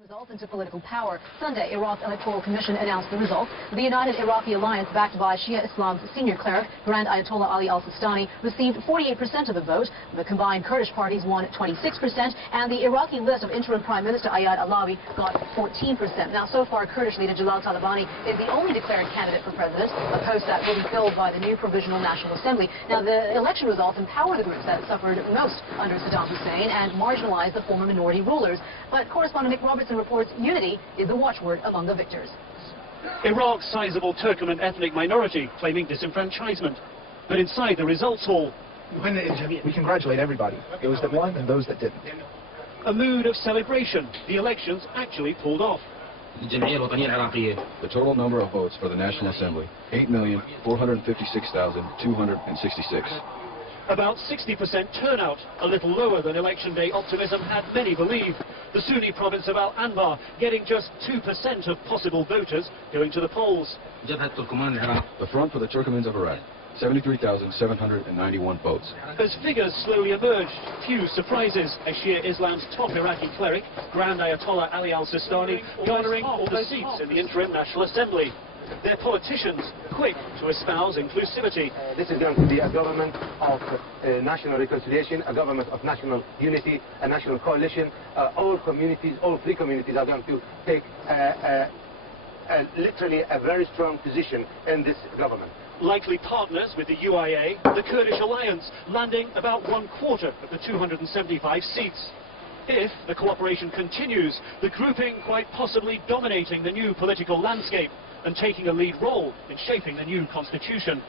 Results into political power. Sunday, Iraq's Electoral Commission announced the results. The United Iraqi Alliance, backed by Shia Islam's senior cleric, Grand Ayatollah Ali al-Sistani, received 48% of the vote. The combined Kurdish parties won 26%, and the Iraqi list of interim Prime Minister Ayad Allawi got 14%. Now, so far, Kurdish leader Jalal Talabani is the only declared candidate for president, a post that will be filled by the new Provisional National Assembly. Now, the election results empower the groups that suffered most under Saddam Hussein and marginalize the former minority rulers. But correspondent Nick Robertson reports unity is the watchword among the victors. Iraq's sizable Turkoman ethnic minority claiming disenfranchisement. But inside the results hall, we congratulate everybody, those that won and those that didn't. A mood of celebration. The elections actually pulled off. The total number of votes for the National Assembly, 8,456,266. About 60% turnout, a little lower than election day optimism had many believe. The Sunni province of Al-Anbar getting just 2% of possible voters going to the polls. The Front for the Turkomans of Iraq, 73,791 votes. As figures slowly emerged, few surprises as Shia Islam's top Iraqi cleric, Grand Ayatollah Ali al-Sistani, garnering all the seats in the interim National Assembly. Their politicians quick to espouse inclusivity. This is going to be a government of national reconciliation, a government of national unity, a national coalition. All communities, all three communities are going to take literally a very strong position in this government. Likely partners with the UIA, the Kurdish alliance, landing about 1/4 of the 275 seats. If the cooperation continues, the grouping quite possibly dominating the new political landscape and taking a lead role in shaping the new constitution.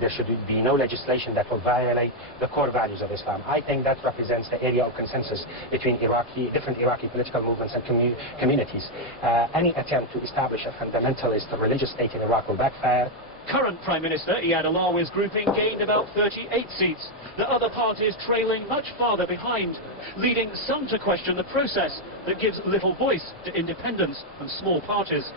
There should be no legislation that will violate the core values of Islam. I think that represents the area of consensus between different Iraqi political movements and communities. Any attempt to establish a fundamentalist religious state in Iraq will backfire. Current Prime Minister Iyad Allawi's grouping gained about 38 seats. The other parties trailing much farther behind, leading some to question the process that gives little voice to independents and small parties.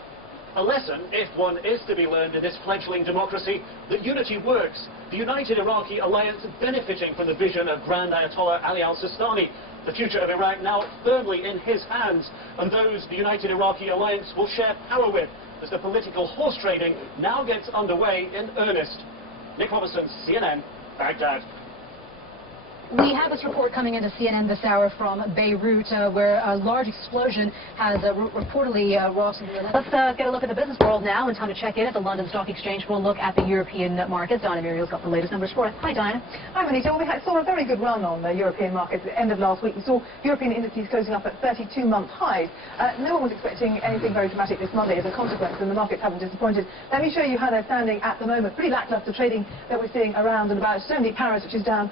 A lesson, if one is to be learned in this fledgling democracy, that unity works. The United Iraqi Alliance benefiting from the vision of Grand Ayatollah Ali al-Sistani. The future of Iraq now firmly in his hands, and those the United Iraqi Alliance will share power with as the political horse trading now gets underway in earnest. Nick Robertson, CNN, Baghdad. We have this report coming into CNN this hour from Beirut, where a large explosion has reportedly wrought. Let's get a look at the business world now, and time to check in at the London Stock Exchange. We'll look at the European markets. Diana Muriel's got the latest numbers for us. Hi, Diana. Hi, Manita. Well, we saw a very good run on the European markets at the end of last week. We saw European indices closing up at 32-month highs. No one was expecting anything very dramatic this Monday as a consequence, and the markets haven't disappointed. Let me show you how they're standing at the moment. Pretty lackluster trading that we're seeing around and about. Certainly Paris, which is down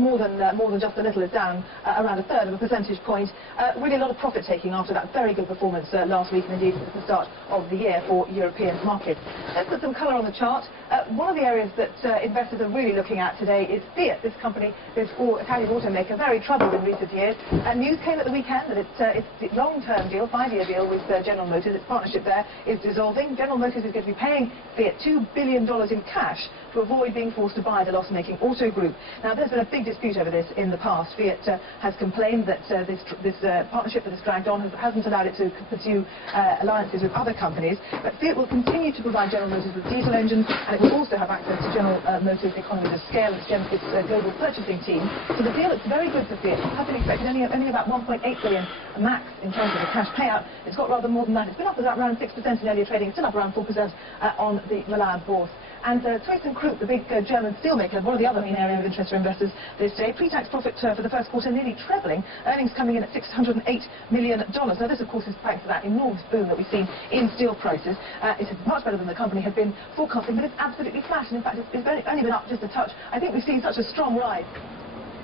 more than just a little, is down around 1/3 of a percentage point. Really a lot of profit taking after that very good performance last week, and indeed at the start of the year for European markets. Let's put some colour on the chart. One of the areas that investors are really looking at today is Fiat. This company, this Italian automaker, very troubled in recent years. News came at the weekend that its long-term deal, 5-year deal with General Motors, its partnership there, is dissolving. General Motors is going to be paying Fiat $2 billion in cash to avoid being forced to buy the loss-making auto group. Now, there's been a big dispute over this in the past. Fiat has complained that this partnership that has dragged on hasn't allowed it to pursue alliances with other companies. But Fiat will continue to provide General Motors with diesel engines, and it will also have access to General Motors' economies of scale and its global purchasing team. So the deal is very good for Fiat. It has been expected only about 1.8 billion max in terms of the cash payout. It's got rather more than that. It's been up around 6% in earlier trading. It's still up around 4% on the Milan bourse. And ThyssenKrupp, the big German steelmaker, one of the other main areas of interest for investors this day, pre-tax profit for the first quarter nearly trebling, earnings coming in at $608 million. Now this, of course, is thanks to that enormous boom that we've seen in steel prices. It is much better than the company had been forecasting, but it's absolutely flat, and in fact it's only been up just a touch. I think we've seen such a strong rise.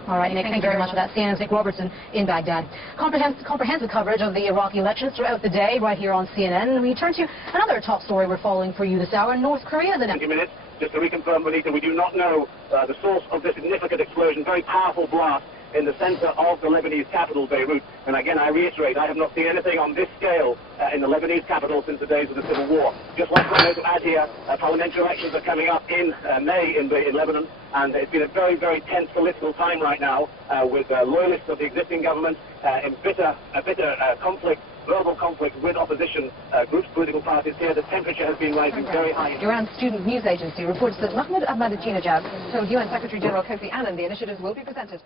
All right, Nick, thank you very much for that. CNN's Nick Robertson in Baghdad. Comprehensive coverage of the Iraqi elections throughout the day right here on CNN. We turn to another top story we're following for you this hour. North Korea, the next 20 minutes. Just to reconfirm, Bonita, we do not know the source of this significant explosion, very powerful blast in the center of the Lebanese capital, Beirut. And again, I reiterate, I have not seen anything on this scale in the Lebanese capital since the days of the Civil War. Just like I know to add here, parliamentary elections are coming up in May in Lebanon, and it's been a very, very tense political time right now with loyalists of the existing government in bitter conflict verbal conflict with opposition groups, political parties here. The temperature has been rising very high. Iran's student news agency reports that Mahmoud Ahmadinejad told UN Secretary General Kofi Annan the initiatives will be presented